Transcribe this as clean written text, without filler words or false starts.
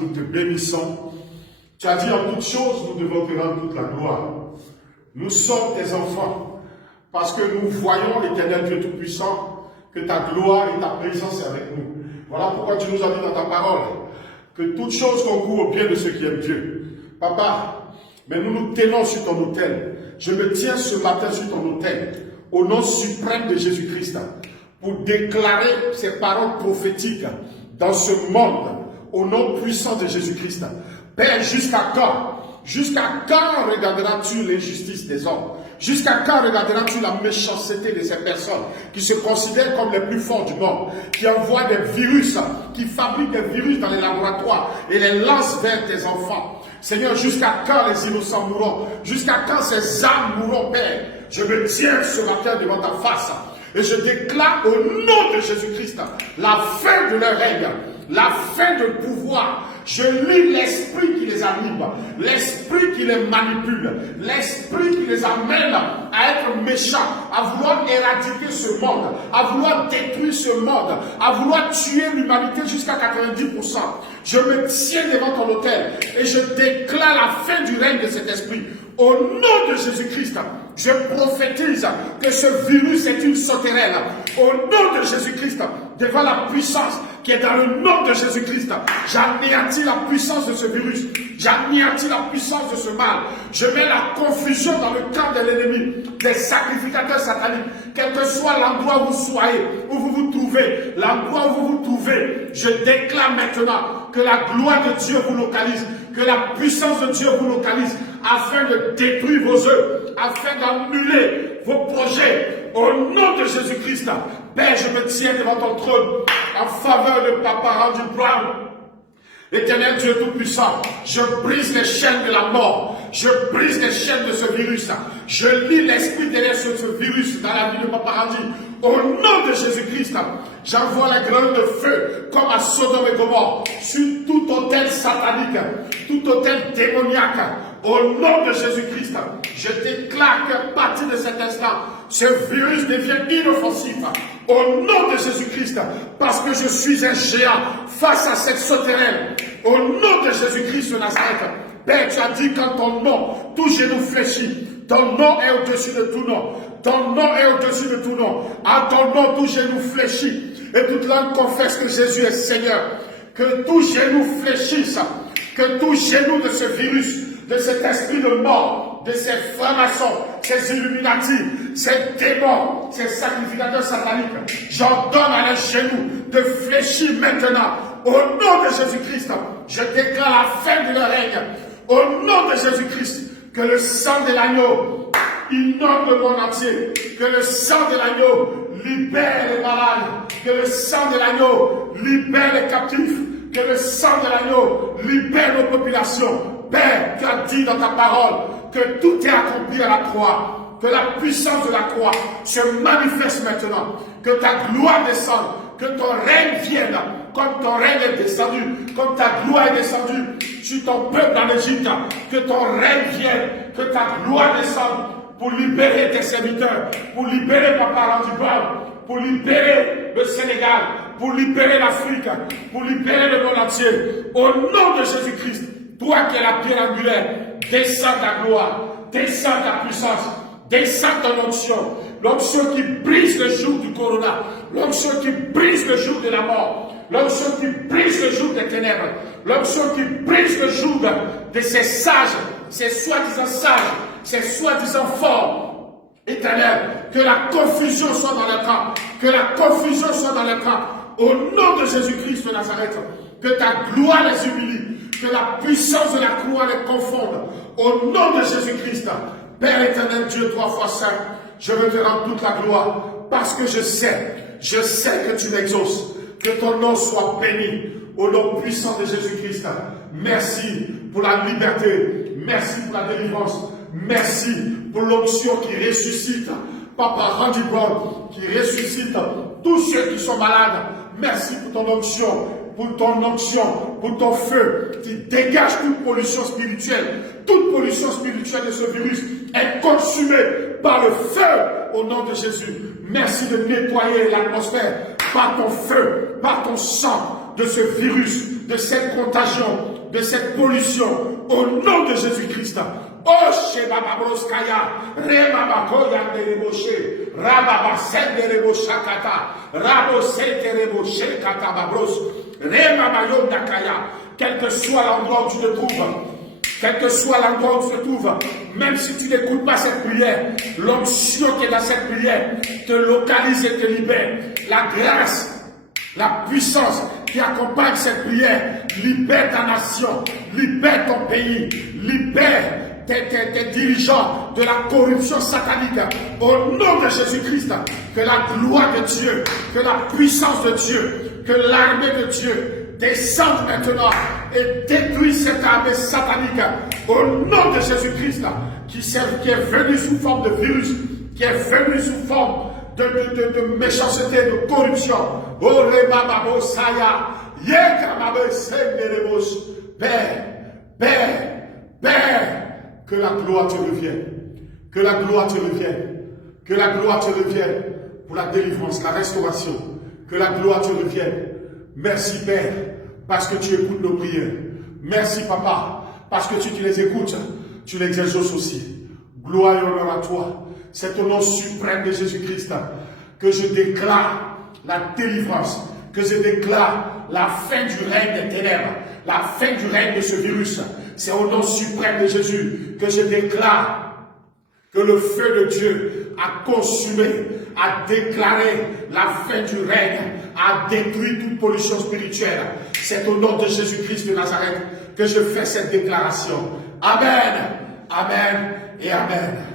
nous te bénissons. Tu as dit en toutes choses, nous devons te rendre toute la gloire. Nous sommes tes enfants, parce que nous voyons l'Éternel Dieu Tout-Puissant, que ta gloire et ta présence est avec nous. Voilà pourquoi tu nous as dit dans ta parole, que toutes choses concourent au bien de ceux qui aiment Dieu. Papa, mais nous nous tenons sur ton autel. Je me tiens ce matin sur ton autel, au nom suprême de Jésus-Christ, pour déclarer ces paroles prophétiques dans ce monde, au nom puissant de Jésus-Christ. Père, jusqu'à quand regarderas-tu l'injustice des hommes? Jusqu'à quand regarderas-tu la méchanceté de ces personnes qui se considèrent comme les plus forts du monde, qui envoient des virus, qui fabriquent des virus dans les laboratoires et les lancent vers tes enfants? Seigneur, jusqu'à quand les innocents mourront? Jusqu'à quand ces âmes mourront, Père? Je me tiens ce matin devant ta face et je déclare au nom de Jésus-Christ la fin de leur règne, la fin de pouvoir. Je lis l'esprit qui les anime, l'esprit qui les manipule, l'esprit qui les amène à être méchants, à vouloir éradiquer ce monde, à vouloir détruire ce monde, à vouloir tuer l'humanité jusqu'à 90%. Je me tiens devant ton autel et je déclare la fin du règne de cet esprit. Au nom de Jésus-Christ, je prophétise que ce virus est une sauterelle. Au nom de Jésus-Christ, devant la puissance qui est dans le nom de Jésus-Christ, j'anéantis la puissance de ce virus, j'anéantis la puissance de ce mal. Je mets la confusion dans le camp de l'ennemi, des sacrificateurs sataniques, quel que soit l'endroit où vous soyez, où vous vous trouvez, l'endroit où vous vous trouvez. Je déclare maintenant que la gloire de Dieu vous localise, que la puissance de Dieu vous localise, afin de détruire vos œuvres, afin d'annuler vos projets. Au nom de Jésus-Christ, Père, je me tiens devant ton trône en faveur de Papa Randy Brown. Éternel Dieu Tout-Puissant, je brise les chaînes de la mort, je brise les chaînes de ce virus, je lis l'esprit derrière ce virus dans la vie de Papa Randy. Au nom de Jésus-Christ, j'envoie la grenade de feu comme à Sodome et Gomorrhe sur tout autel satanique, tout autel démoniaque. Au nom de Jésus-Christ, je déclare qu'à partir de cet instant, ce virus devient inoffensif. Au nom de Jésus-Christ, parce que je suis un géant face à cette sauterelle. Au nom de Jésus-Christ de Nazareth, Père, tu as dit qu'en ton nom, tout genou fléchit. Ton nom est au-dessus de tout nom. Ton nom est au-dessus de tout nom. À ton nom, tout genou fléchit. Et toute langue confesse que Jésus est Seigneur. Que tout genou fléchisse. Que tout genou de ce virus, de cet esprit de mort, de ces francs-maçons, ces illuminati, ces démons, ces sacrificateurs sataniques, j'ordonne à leurs genoux de fléchir maintenant. Au nom de Jésus-Christ, je déclare la fin de leur règne. Au nom de Jésus-Christ, que le sang de l'agneau inonde le monde entier. Que le sang de l'agneau libère les malades. Que le sang de l'agneau libère les captifs. Que le sang de l'agneau libère nos populations. Père, tu as dit dans ta parole que tout est accompli à la croix. Que la puissance de la croix se manifeste maintenant. Que ta gloire descende. Que ton règne vienne. Comme ton règne est descendu. Comme ta gloire est descendue sur ton peuple en Égypte. Que ton règne vienne. Que ta gloire descende pour libérer tes serviteurs. Pour libérer Papa Randy Brown. Pour libérer le Sénégal. Pour libérer l'Afrique. Pour libérer le monde entier. Au nom de Jésus-Christ. Toi qui es la pierre angulaire, descends ta gloire, descends ta puissance, descends ton onction, l'onction qui brise le jour du corona, l'onction qui brise le jour de la mort, l'onction qui brise le jour des ténèbres, l'onction qui brise le jour de ces sages, ces soi-disant sages, ces soi-disant forts. Éternel, que la confusion soit dans le camp, que la confusion soit dans le camp, au nom de Jésus-Christ de Nazareth, que ta gloire les humilie. Que la puissance de la croix les confonde. Au nom de Jésus-Christ, Père éternel, Dieu trois fois saint, je veux te rendre toute la gloire parce que je sais que tu m'exauces. Que ton nom soit béni au nom puissant de Jésus-Christ. Merci pour la liberté. Merci pour la délivrance. Merci pour l'onction qui ressuscite. Papa Randy Brown qui ressuscite tous ceux qui sont malades. Merci pour ton onction. Pour ton onction, pour ton feu, qui dégage toute pollution spirituelle. Toute pollution spirituelle de ce virus est consumée par le feu au nom de Jésus. Merci de nettoyer l'atmosphère par ton feu, par ton sang. de ce virus, de cette contagion, de cette pollution, au nom de Jésus-Christ. Oh, Shebababroskaya, Remabakoya de Reboshe, Rababasen de Reboshakata, Rabosete Reboshe Katababros, Remabayon Dakaya, quel que soit l'endroit où tu te trouves, quel que soit l'endroit où tu te trouves, même si tu n'écoutes pas cette prière, l'onction qui est dans cette prière te localise et te libère. La grâce, la puissance qui accompagne cette prière libère ta nation, libère ton pays, libère tes dirigeants de la corruption satanique. Au nom de Jésus-Christ, que la gloire de Dieu, que la puissance de Dieu, que l'armée de Dieu descende maintenant et détruit cette armée satanique. Au nom de Jésus-Christ, qui est venu sous forme de virus, qui est venu sous forme de méchanceté, de corruption. Oh, les bababo saya, yekamabe senderebos. Père, Père, Père, que la gloire te revienne, que la gloire te revienne, que la gloire te revienne pour la délivrance, la restauration, que la gloire te revienne. Merci Père, parce que tu écoutes nos prières. Merci Papa, parce que tu les écoutes, tu les exauces aussi. Gloire et honneur à toi. C'est au nom suprême de Jésus-Christ que je déclare la délivrance, que je déclare la fin du règne des ténèbres, la fin du règne de ce virus. C'est au nom suprême de Jésus que je déclare que le feu de Dieu a consumé, a déclaré la fin du règne, a détruit toute pollution spirituelle. C'est au nom de Jésus-Christ de Nazareth que je fais cette déclaration. Amen, Amen et Amen.